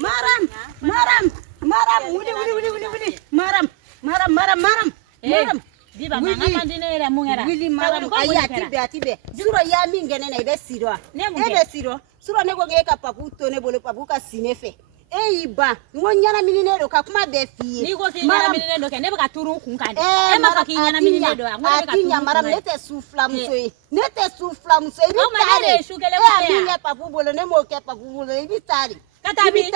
Maram, wili. Maram. Biba mama mandinera mungera. Wili maram atibe. Suro ya mingene na ibe siro. Ebe siro. Suro nego ngeka papu to ne bolo papu ka sinefe. Iba, ngonyana mininero kakuma befi. Niko kinyana mininero ke nebe ka turu kunkande. Ema ka kinyana mininero ngone ka turu. Maram nete sufla musoi. Mare shugele kwa. Minga papu bolo ne mo ke papu bolo ibitari. Katami.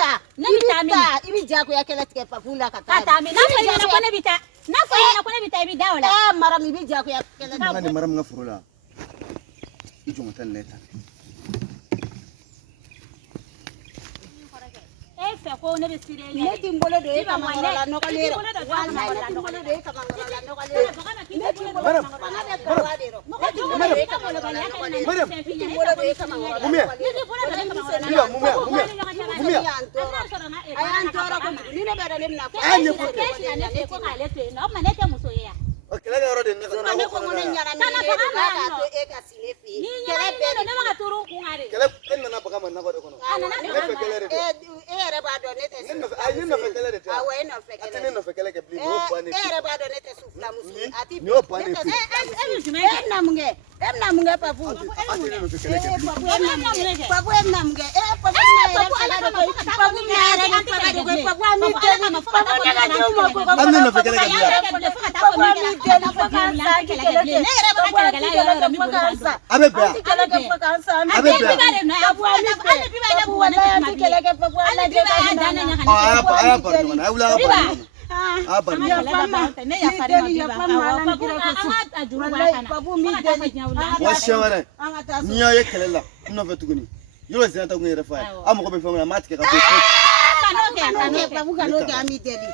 Ibi jako ya kela tike papu la katami. Katami. Na kwa nebita. Na kwa nebita ibi daola. Maram ibi jako ya kela. Ngani maram ngafurula. Ijo mataneta. Ko ne be sire nya ne timbolo do e kama ngala no kalero wala timbolo do e kama ngala no kalero ne timbolo bana de kawadero ne timbolo do e kama ngala no kalero ne timbolo do e kama ngala mumia ayantoro ko ni ne bada ne na ko ani ko ngale te no manete musoya okela ga rode ne ne ko ngone nyara mi ne ka to e ka sinefi kele be ne ma turu ku ngare kele enna na baka man na ko de kono ne fe kele de ere ba do ne te ni no fe kele de ta awe no fe kele atene no fe kele ke bli no pani ere ba do ne te sufla musi ati no pani emna munge papu atene no fe kele ke papu emna munge papu mere papu ami teni papu na jumo ko anne no fe kele ke papu ami teni fakansa kele abe ba fakansa abe ba papu ami papu wala ami kele ke papu ala je washawara niya ye kelela no fe tuguni yoro zina ta ngere fa amoko be famela matike ka ko papu kanoke ami teni